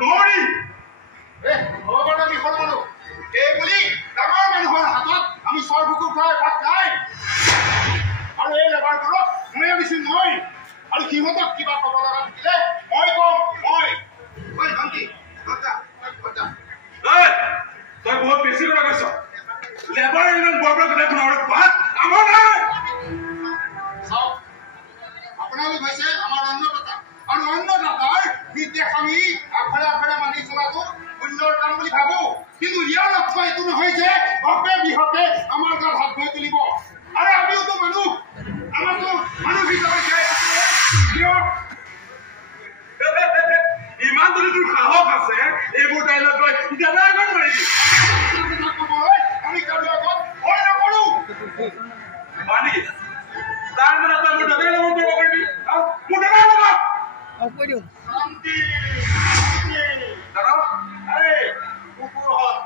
নৰি ভগৱানৰ বিষয় মানুহ এই বুলি ডাঙৰ মানুহৰ হাতত আমি চৰবুকু খুৱাই ভাত খাই আৰু এই লেবাৰবোৰক ময়ে দিছো মই আৰু সিহঁতক কিবা ক'ব লগা থাকিলে মই কম মই শান্তি তই বহুত বেছি কৰা কৈছ লেবাৰ ইমান বৰ দেখোন আৰু ভাত আমাৰ নাই চাওক আপোনালোক হৈছে আমাৰ অন্নদাতা আৰু অন্নদাতাৰ নিৰ্দেশ আমি আগফালে আগফালে মানি চলাটো সুন্দৰ কাম বুলি ভাবো কিন্তু ইয়াৰ লক্ষ্য এইটো নহয় যে ভকে বিহকে আমাৰ গাত হাত ভৰি তুলিব আৰু আমিওতো মানুহ আমাৰতো মানুহ হিচাপে ইমান যদি তোৰ সাহস আছে এইবোৰ ডাইলগ লৈ দাদা আগত মাৰিবি আমি কাৰো আগত ভয় নকৰো মানি তাৰ মানে তই মোৰ দাদাই লগত কৰিব পাৰিবি মোৰ দাদাই লগত শান্তি দাদা এই কুকুৰহঁত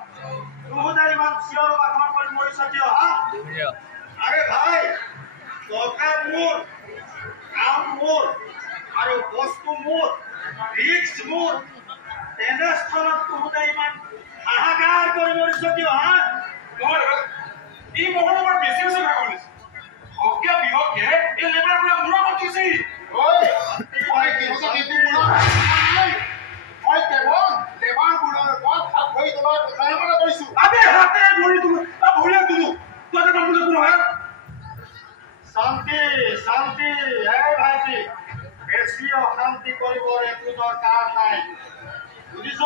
তুহুদা ইমান চিঞৰ বাখৰ কৰি মৰিছ কিয় হা আৰে ভাই টকা মোৰ কাম মোৰ আৰু বস্তু মোৰ ৰিক্স মোৰ তেনেস্থলত তুহুদা ইমান হাহাকাৰ কৰি মৰিছ কিয় হা মই এই মহৰ ওপৰত বেছি বেছি ভাগ কৰিছে হকে বিহকে এই লেবাৰ পৰা মূৰত পাতিছে মই কেৱল লেবাৰবোৰৰ ওপৰত হাত ভৰি তোলাৰ কথাহে মানে কৈছো আমি হাতে ধৰি তোলো বা ভৰিয়ে তোলো তই এটা কাম নহয় শান্তি শান্তি এই ভাইটি বেছি অশান্তি কৰিবৰ একো দৰকাৰ নাই বুজিছ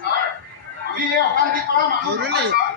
ছাৰ আমি এই অশান্তি কৰা মানুহ নহয় ছাৰ